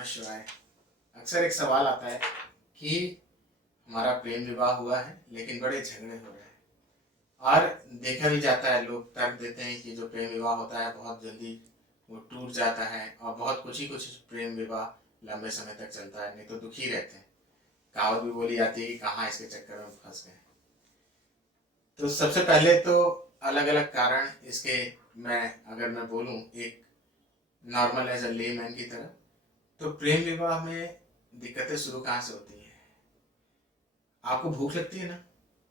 नमः शिवाय। अक्सर एक सवाल आता है कि हमारा प्रेम विवाह हुआ है लेकिन बड़े झगड़े हो रहे हैं, और देखा भी जाता है, लोग तर्क देते हैं कि जो प्रेम विवाह होता है बहुत जल्दी वो टूट जाता है, और बहुत कुछ प्रेम विवाह लंबे समय तक चलता है, नहीं तो दुखी रहते हैं। कहावत भी बोली जाती है कि कहाँ इसके चक्कर में फंस गए। तो सबसे पहले तो अलग अलग कारण इसके, मैं अगर मैं बोलूँ एक नॉर्मल एज अ लेमैन की तरह, तो प्रेम विवाह में दिक्कतें शुरू कहाँ से होती हैं। आपको भूख लगती है ना,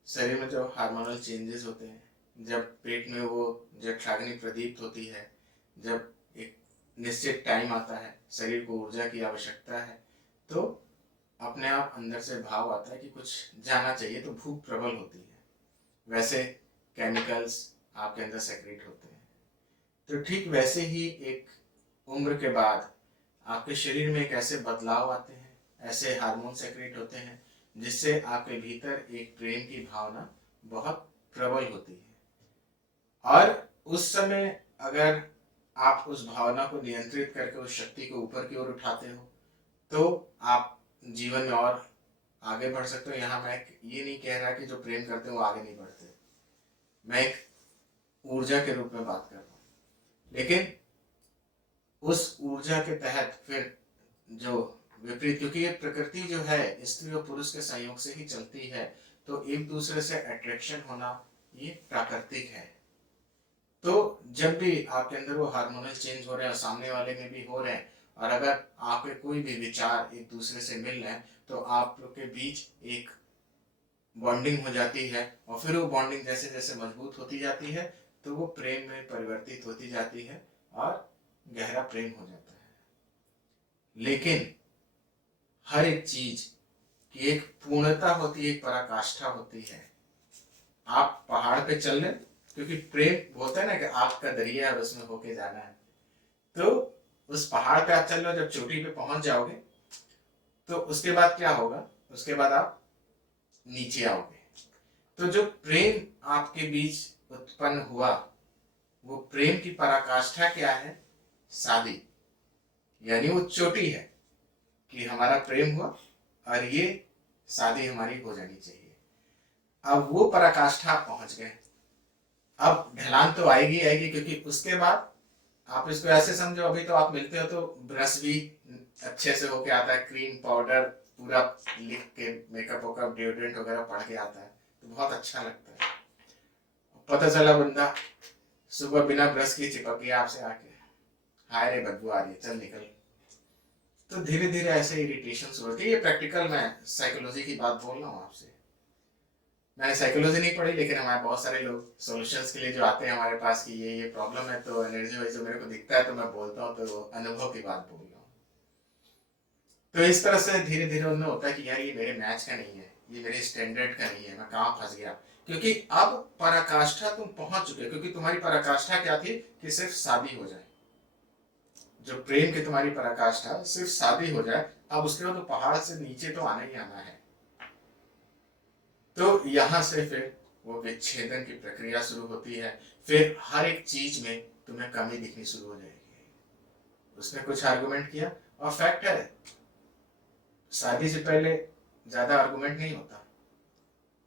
शरीर में जो हार्मोनल चेंजेस होते हैं, जब पेट में वो जठराग्नि प्रदीप्त होती है, जब एक निश्चित टाइम आता है, शरीर को ऊर्जा की आवश्यकता है, तो अपने आप अंदर से भाव आता है कि कुछ जाना चाहिए, तो भूख प्रबल होती है। वैसे केमिकल्स आपके अंदर सेक्रेट होते हैं। तो ठीक वैसे ही एक उम्र के बाद आपके शरीर में एक ऐसे बदलाव आते हैं, ऐसे हार्मोन सेक्रेट होते हैं, जिससे आपके भीतर एक प्रेम की भावना बहुत प्रबल होती है। और उस समय अगर आप उस भावना को नियंत्रित करके उस शक्ति को ऊपर की ओर उठाते हो, तो आप जीवन में और आगे बढ़ सकते हो। यहाँ मैं ये नहीं कह रहा कि जो प्रेम करते हैं वो आगे नहीं बढ़ते, मैं एक ऊर्जा के रूप में बात कर रहा हूँ। लेकिन उस ऊर्जा के तहत फिर जो विपरीत, क्योंकि ये प्रकृति जो है स्त्री और पुरुष के संयोग से ही चलती है, तो एक दूसरे से अट्रैक्शन होना ये प्राकृतिक है। तो जब भी आपके अंदर वो हार्मोनल चेंज हो रहे हैं और सामने वाले में भी हो रहे हैं, और अगर आपके कोई भी विचार एक दूसरे से मिल रहे हैं, तो आप लोग के बीच एक बॉन्डिंग हो जाती है, और फिर वो बॉन्डिंग जैसे जैसे मजबूत होती जाती है, तो वो प्रेम में परिवर्तित होती जाती है और गहरा प्रेम हो जाता है। लेकिन हर एक चीज की एक पूर्णता होती है, एक पराकाष्ठा होती है। आप पहाड़ पे चल रहे, क्योंकि प्रेम होता है ना कि आपका दरिया है और उसमें होके जाना है, तो उस पहाड़ पे आप चल रहे हो, जब चोटी पे पहुंच जाओगे तो उसके बाद क्या होगा, उसके बाद आप नीचे आओगे। तो जो प्रेम आपके बीच उत्पन्न हुआ, वो प्रेम की पराकाष्ठा क्या है? शादी। यानी वो चोटी है कि हमारा प्रेम हुआ और ये शादी हमारी हो जानी चाहिए। अब वो पराकाष्ठा आप पहुंच गए। अब ढलान तो आएगी आएगी, क्योंकि उसके बाद आप इसको ऐसे समझो, अभी तो आप मिलते हो तो ब्रश भी अच्छे से होके आता है, क्रीम पाउडर पूरा लिख के, मेकअप वोकअप डिओड्रेंट वगैरह पढ़ के आता है, तो बहुत अच्छा लगता है। पता चला बंदा सुबह बिना ब्रश की चिपक गया आपसे आके, हाय रे बदबू आ रही है, चल निकल। तो धीरे धीरे ऐसे इरिटेशन शुरू होती है। ये प्रैक्टिकल, मैं साइकोलॉजी की बात बोल रहा हूँ आपसे। मैंने साइकोलॉजी नहीं पढ़ी, लेकिन हमारे बहुत सारे लोग सॉल्यूशंस के लिए जो आते हैं हमारे पास कि ये प्रॉब्लम है, तो एनर्जी वाइज जो मेरे को दिखता है तो मैं बोलता हूँ, तो अनुभव की बात बोल रहा हूँ। तो इस तरह से धीरे धीरे उनमें होता है कि यार ये मेरे मैच का नहीं है, ये मेरे स्टैंडर्ड का नहीं है, मैं कहाँ फंस गया। क्योंकि अब पराकाष्ठा तुम पहुंच चुके, क्योंकि तुम्हारी पराकाष्ठा क्या थी कि सिर्फ शादी हो जाए। जो प्रेम की तुम्हारी पराकाष्ठा सिर्फ शादी हो जाए, अब उसके बाद तो पहाड़ से नीचे तो आना ही आना है। तो यहां से फिर वो विच्छेदन की प्रक्रिया शुरू होती है। फिर हर एक चीज में तुम्हें कमी दिखनी शुरू हो जाएगी। उसने कुछ आर्गुमेंट किया, और फैक्ट है शादी से पहले ज्यादा आर्गुमेंट नहीं होता,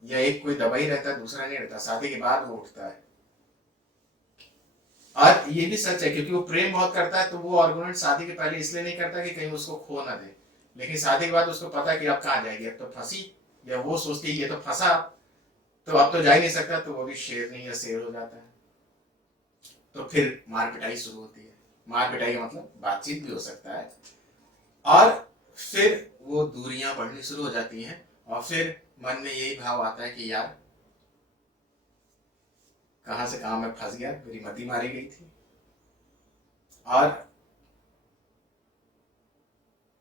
या एक कोई दवाई रहता है दूसरा नहीं रहता, शादी के बाद वो उठता है। और ये भी सच है, क्योंकि वो प्रेम बहुत करता है, तो वो आर्गुमेंट शादी के पहले इसलिए नहीं करता कि कहीं उसको खो ना दे। लेकिन शादी के बाद उसको पता है कि अब कहाँ जाएगी, अब तो फंसी, या वो सोचती है ये तो फंसा, तो अब तो जा ही नहीं सकता, तो वो भी शेर नहीं या शेर हो जाता है। तो फिर मार पिटाई शुरू होती है। मार पिटाई का मतलब बातचीत भी हो सकता है, और फिर वो दूरियां बढ़नी शुरू हो जाती हैं, और फिर मन में यही भाव आता है कि यार कहां से कहां मैं फंस गया, मेरी मति मारी गई थी। और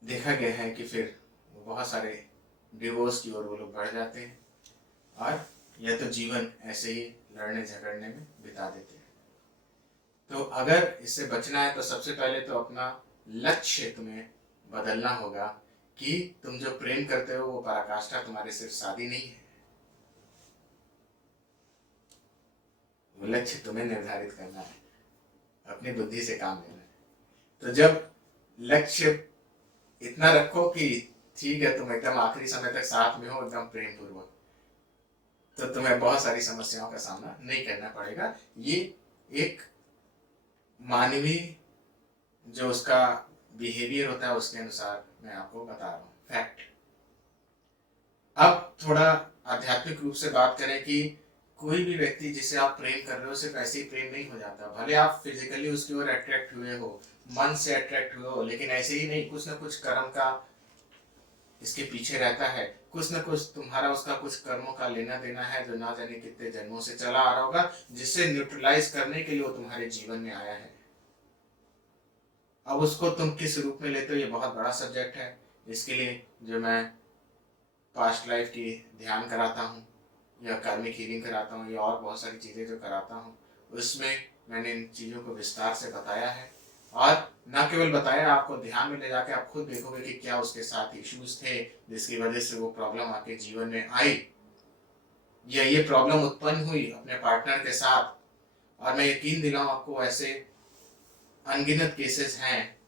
देखा गया है कि फिर बहुत सारे डिवोर्स की ओर वो लोग बढ़ जाते हैं, और यह तो जीवन ऐसे ही लड़ने झगड़ने में बिता देते हैं। तो अगर इससे बचना है, तो सबसे पहले तो अपना लक्ष्य तुम्हें बदलना होगा कि तुम जो प्रेम करते हो वो पराकाष्ठा तुम्हारी सिर्फ शादी नहीं है। वो लक्ष्य तुम्हें निर्धारित करना है, अपनी बुद्धि से काम लेना है। तो जब लक्ष्य इतना रखो कि ठीक है तुम एकदम आखिरी समय तक साथ में हो एकदम प्रेम पूर्वक, तो तुम्हें बहुत सारी समस्याओं का सामना नहीं करना पड़ेगा। ये एक मानवीय जो उसका बिहेवियर होता है उसके अनुसार मैं आपको बता रहा हूँ, फैक्ट। अब थोड़ा आध्यात्मिक रूप से बात करें कि कोई भी व्यक्ति जिसे आप प्रेम कर रहे हो सिर्फ ऐसे ही प्रेम नहीं हो जाता। भले आप फिजिकली उसकी ओर अट्रैक्ट हुए हो, मन से अट्रैक्ट हुए हो, लेकिन ऐसे ही नहीं, कुछ ना कुछ कर्म का इसके पीछे रहता है। कुछ ना कुछ तुम्हारा उसका कुछ कर्मों का लेना देना है जो ना जाने कितने जन्मों से चला आ रहा होगा, जिससे न्यूट्रलाइज करने के लिए वो तुम्हारे जीवन में आया है। अब उसको तुम किस रूप में लेते हो ये बहुत बड़ा सब्जेक्ट है। इसके लिए जो मैं पास्ट लाइफ की ध्यान कराता हूँ या कार्मिक हीलिंग कराता हूँ या और बहुत सारी चीज़ें जो कराता हूँ, उसमें मैंने इन चीज़ों को विस्तार से बताया है। और न केवल बताया, आपको ध्यान में ले जाके आप खुद देखोगे कि क्या उसके साथ इश्यूज थे जिसकी वजह से वो प्रॉब्लम आपके जीवन में आई, या ये प्रॉब्लम उत्पन्न हुई अपने पार्टनर के साथ। और मैं यकीन दिलाऊं आपको, ऐसे अनगिनत केसेस हैं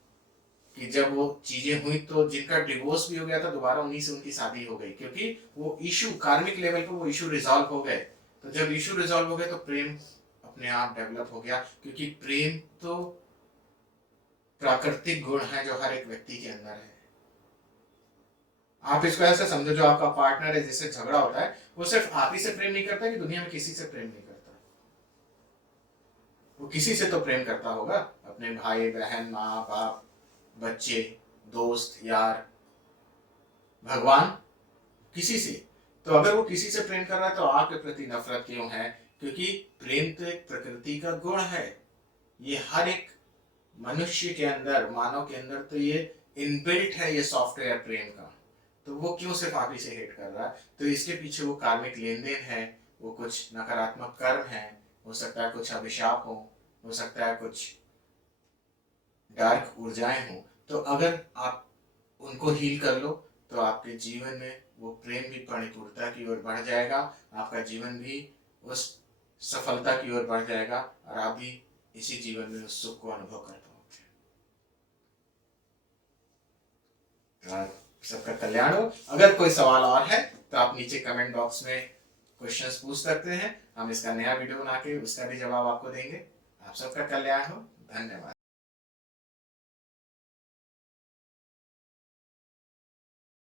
कि जब वो चीजें हुई तो जिनका डिवोर्स भी हो गया था दोबारा उन्हीं से उनकी शादी हो गई, क्योंकि वो इशू कार्मिक लेवल पे वो इशू रिजॉल्व हो गए। तो जब इशू रिजॉल्व हो गए तो प्रेम अपने आप डेवलप हो गया, क्योंकि प्रेम तो प्राकृतिक गुण है जो हर एक व्यक्ति के अंदर है। आप इसको ऐसे समझो, जो आपका पार्टनर है जिससे झगड़ा होता है वो सिर्फ आप ही से प्रेम नहीं करता कि दुनिया में किसी से प्रेम नहीं करता, वो किसी से तो प्रेम करता होगा, अपने भाई बहन माँ बाप बच्चे दोस्त यार भगवान, किसी से। तो अगर वो किसी से प्रेम कर रहा है तो आपके प्रति नफरत क्यों है? क्योंकि प्रेम तो एक प्रकृति का गुण है, ये हर एक मनुष्य के अंदर मानव के अंदर तो ये इनबिल्ट है, ये सॉफ्टवेयर प्रेम का। तो वो क्यों सिर्फ आप ही से हेट कर रहा है? तो इसके पीछे वो कार्मिक लेन देन है, वो कुछ नकारात्मक कर्म है, हो सकता है कुछ अभिशाप हो सकता है कुछ डार्क ऊर्जाएं हो। तो अगर आप उनको हील कर लो तो आपके जीवन में वो प्रेम भी परिपूर्णता की ओर बढ़ जाएगा, आपका जीवन भी उस सफलता की ओर बढ़ जाएगा और आप भी इसी जीवन में उस सुख को अनुभव कर पाओगे। सबका कल्याण हो। अगर कोई सवाल और है तो आप नीचे कमेंट बॉक्स में क्वेश्चंस पूछ सकते हैं, हम इसका नया वीडियो बना के उसका भी जवाब आपको देंगे। आप सबका कल्याण हो। धन्यवाद।